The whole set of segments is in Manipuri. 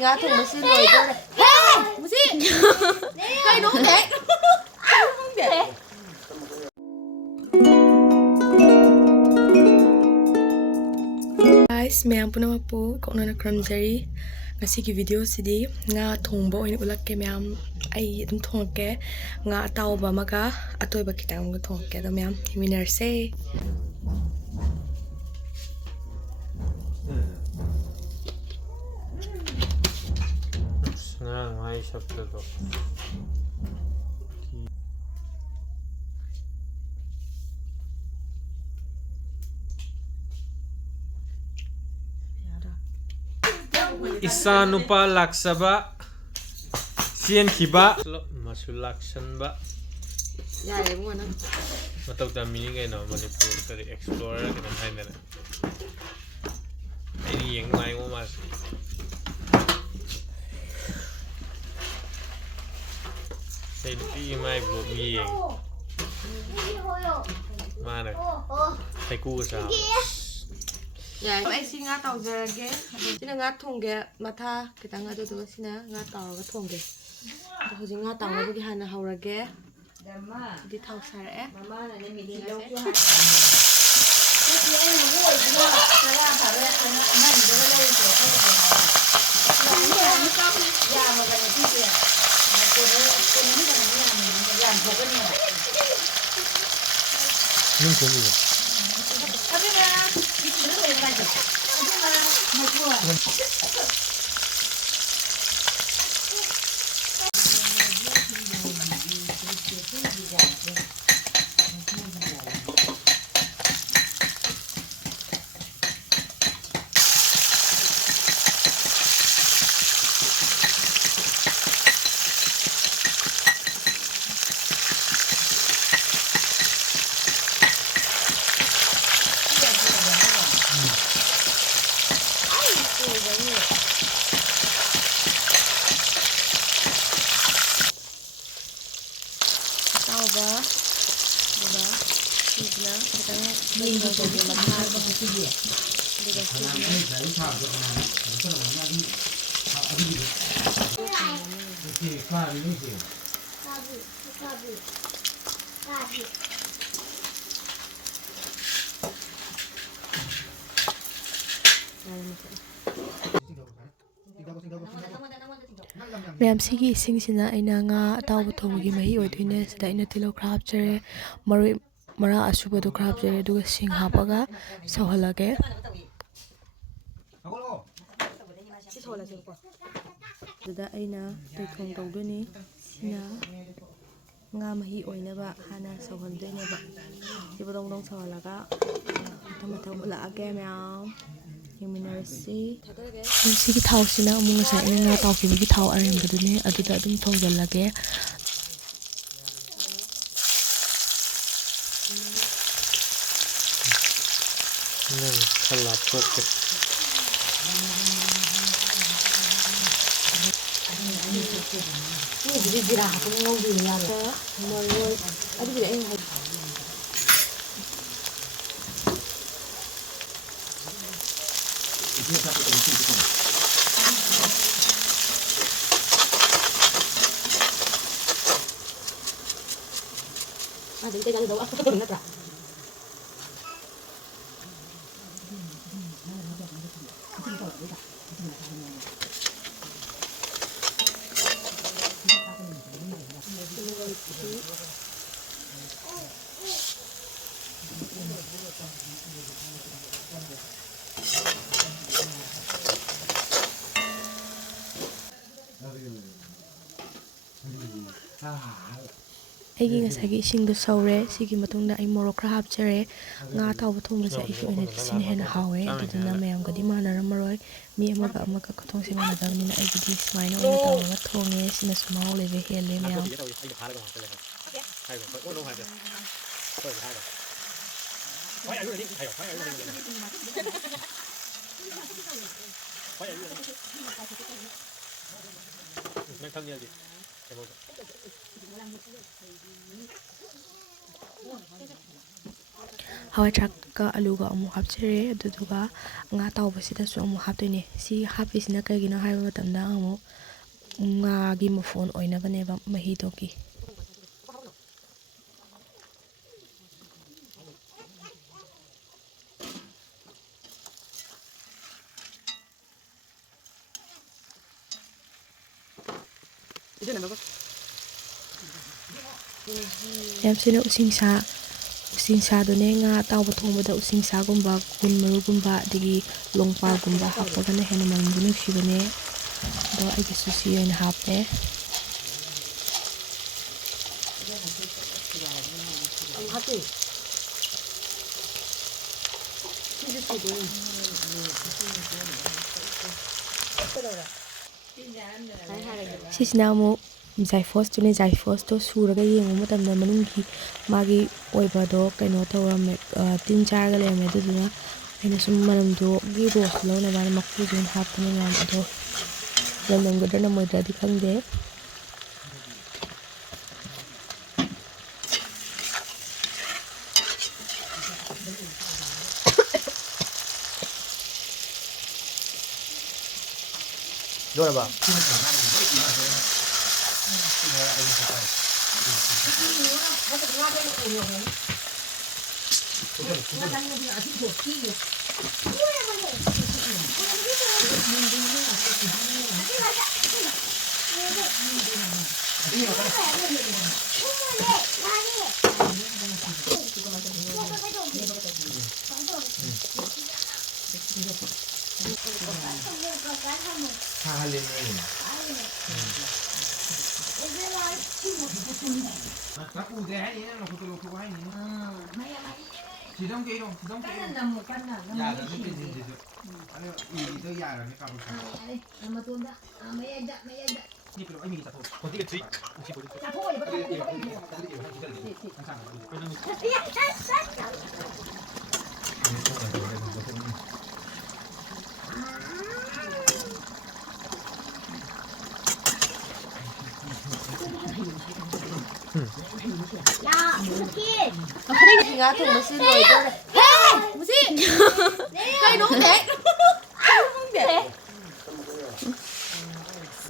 ngã thùng mà xin rồi cho này. Hey, một gì? Cây đúng thế. Không thế. Guys, mayam puna mapu kok nana kramjari ngasi ki video sidi nga thongba oin ulak ke mayam ai dum thong ke nga ataoba amaga atoiba kitang ga thong ke da mayam himinar se nga ngai sabta do isa nupa laksaba sian khiba masul laksan ba ya em muốn nó matau ta mi ngai no manipur kari explorer ke nam haina ai yeng mai mo mas sai pi mai blo mi yeng ma này thầy cu sao ya em xin ngã tàu giờ ghé xin ngã thùng ghé mà tha cái tang ngã tôi xin ngã tàu cái thùng ghé tôi xin ngã tàu cái đi hành hầu ra ghé đi thâu xài rẽ nhưng cũng được ataoba diba signa kita ini jadi mahal begitu dia diba mayam sigi ising sina aina nga ataoba thonggi mahi oidine sida ina tilo crab jare maroi mara asuba do crab jare duga sing hapaga sohalage sida aina toi thong tawdoni sina nga mahi oinaba hana sohaldoine ba ibodong dong sohalaga matham ulage mayam Yuminarsi. Sigi thau sina amung sa ina nga tau ki gi thau arim badune aduda adum thongjal lage. nên khalap poke Ini jadi jirah aku mau gini ya. Moroi. Aduh tidak ini. Ada kita jadi doa aku benar tak? Aigi ngasagi isingdo saure sigi matungda ai morok khra hapjare nga tawba thongba ai fi oina sin hena hawe aduna mayam gadi manara maroi mi amaga amaga khothong se mana damnina ai gidi smaina oina tawga thonge sina sumau lebe hele mayam hawai thrakka aluga amu hapchire aduduga nga tawbasidasu amu haptoine si hapisina kaigino haiba matamda amu ngagi mafon oinabaneba mahidogi ꯌꯥꯝꯁꯤꯅ ꯎꯁꯤꯡꯁꯥꯗꯨꯅꯦ ꯉꯥ ꯑꯇꯥꯎꯕ ꯊꯣꯡꯕꯗ ꯎꯁꯤꯡꯁꯥꯒꯨꯝꯕ ꯀꯨꯟ ꯃꯔꯨꯒꯨꯝꯕ ꯑꯗꯒꯤ ꯂꯣꯡꯄꯥꯒꯨꯝꯕ ꯍꯥꯞꯄꯒꯅ ꯍꯦꯟꯅ ꯃꯅꯝꯗꯨ ꯅꯨꯡꯁꯤꯕꯅꯦ ꯑꯗꯣ ꯑꯩꯒꯤꯁꯨ ꯁꯤ ꯑꯣꯏꯅ ꯍꯥꯞꯄꯦ ꯁꯤꯁꯤꯅ ꯑꯃꯨꯛ ꯖꯥꯏꯐꯣꯁꯇꯨꯅꯦ ꯖꯥꯏꯐꯣꯁꯇꯣ ꯁꯨꯔꯒ ꯌꯦꯡꯕ ꯃꯇꯝꯗ ꯃꯅꯨꯡꯒꯤ ꯃꯥꯒꯤ ꯑꯣꯏꯕꯗꯣ ꯀꯩꯅꯣ ꯇꯧꯔꯝꯃꯦ ꯇꯤꯟ ꯆꯥꯔꯒ ꯂꯩꯔꯝꯃꯦ ꯑꯗꯨꯗꯨꯅ ꯑꯩꯅ ꯁꯨꯝ ꯃꯅꯝꯗꯨꯒꯤ ꯔꯣꯁ ꯂꯧꯅꯕ ꯃꯀꯨꯁꯨ ꯑꯗꯨꯝ ꯍꯥꯞꯄꯅꯦ ꯃꯌꯥꯝ ꯑꯗꯣ ꯅꯝꯒꯗ꯭ꯔꯥ ꯅꯝꯃꯣꯏꯗ꯭ꯔꯗꯤ ꯈꯪꯗꯦ ꯂꯣꯏꯔꯕ nga thongba si loidore musi kai no de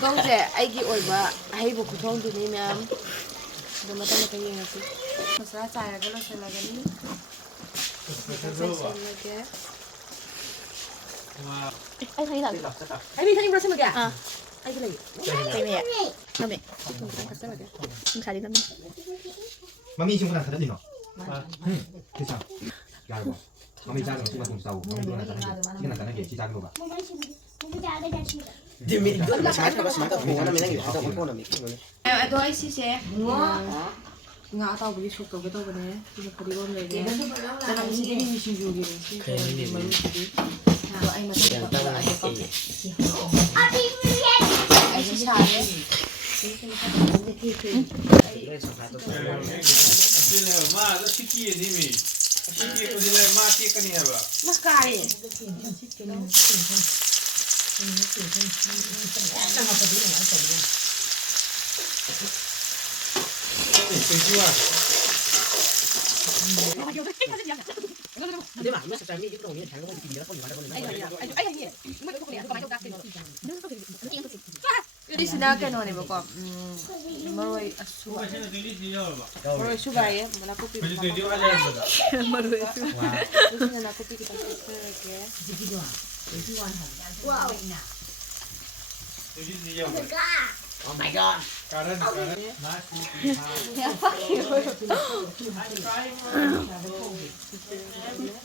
thongse aigi oiba haibu kuthongduni ma'am do mata mata yengasi masala chairaga losalagani ai thani lag ai mi thani brush ma kya ai cái này cái này nó mẹ không xài đi lắm mami chung na thadin no kisa yar ba mami cha no kuma tung sau mami do na thadin kina kana ke chi cha ba dimi na sa ka ba sa ta ko na mi na ngi ta ko na mi ai do ai si se nga tao buli sok to to ba ne ni ko ri rom le ge ta na si de ni si ju ge si ka ni ma lu si do ai ma ta ba ai ko ai si sa ne ma da siki ni mi siki ko dile ma ke kani haba na kai Ini sina kan ni bako maroi asu maroi sugar ya mana kopi maroi sugar ini nak kopi kita ke wow oh my god karan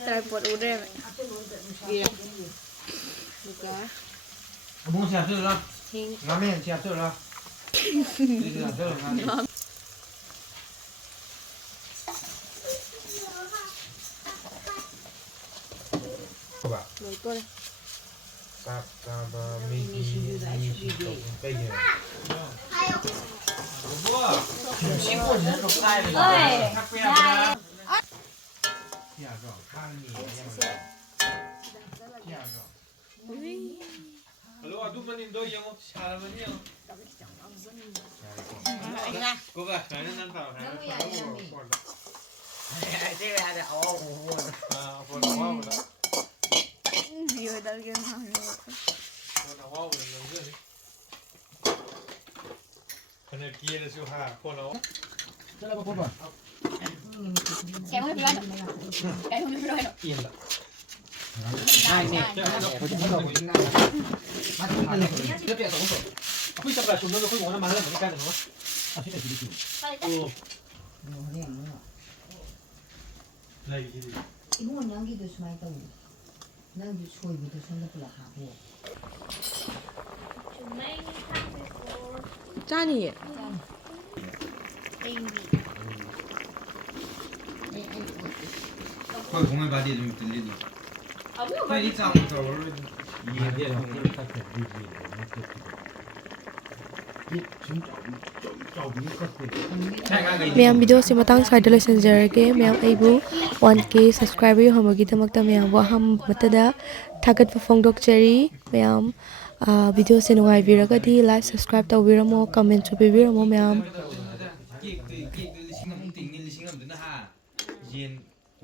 tripod udah iya buka abang siap tu lah ngamen siap tu lah coba Betul. Kakaba migi kayak gini. Halo, aduh manindo yang mau salaman niya. Ko ba? Kaya nang tao. Thế là để ổ buồn. Buồn nó wow rồi. Vì ở đâu kia mà Buồn nó wow rồi nó dữ. Cái này kia là siêu hà, buồn nó. Thế là có buồn. Cái không biết rồi. Cái không biết rồi. Yên rồi. Này nè, có chút đầu của chúng ta. Mắt chúng ta này, tiếp tục tổng số. Không chắc là chúng nó không có nó mà lên một cái nữa. À, thế là gì đi. Ừ. Này cái gì? 이건 양기도 수많이 있다고. 양기 초이부터 손잡으려 하고. 짠이. 거기 공을 바디에 좀 들리니. 빨리 싸움부터 원래 이게 ꯃꯌꯥꯝ ꯚꯤꯗꯤꯑꯣꯁꯤ ꯃꯇꯥꯡ ꯁ꯭ꯋꯥꯏꯗ ꯂꯣꯏꯁꯤꯟꯖꯔꯒꯦ ꯃꯌꯥꯝ ꯑꯩꯕꯨ 1K ꯁꯕꯁꯀ꯭ꯔꯥꯏꯕꯔ ꯌꯧꯍꯟꯕꯒꯤꯗꯃꯛꯇ ꯃꯌꯥꯝꯕꯨ ꯑꯍꯥꯟꯕꯗ ꯊꯥꯒꯠꯄ ꯐꯣꯡꯗꯣꯛꯆꯔꯤ ꯃꯌꯥꯝ ꯚꯤꯗꯤꯑꯣꯁꯤ ꯅꯨꯡꯉꯥꯏꯕꯤꯔꯒꯗꯤ ꯂꯥꯏꯛ ꯁꯕꯁꯀ꯭ꯔꯥꯏꯕ ꯇꯧꯕꯤꯔꯝꯃꯣ ꯀꯃꯦꯟꯁꯨ ꯄꯤꯕꯤꯔꯝꯃꯣ ꯃꯌꯥꯝ ꯂꯤꯁꯤꯡ ꯑꯃ ꯇꯤꯡꯉꯤ ꯂꯤꯁꯤꯡ ꯑꯃꯗꯨꯅ ꯌꯦꯟ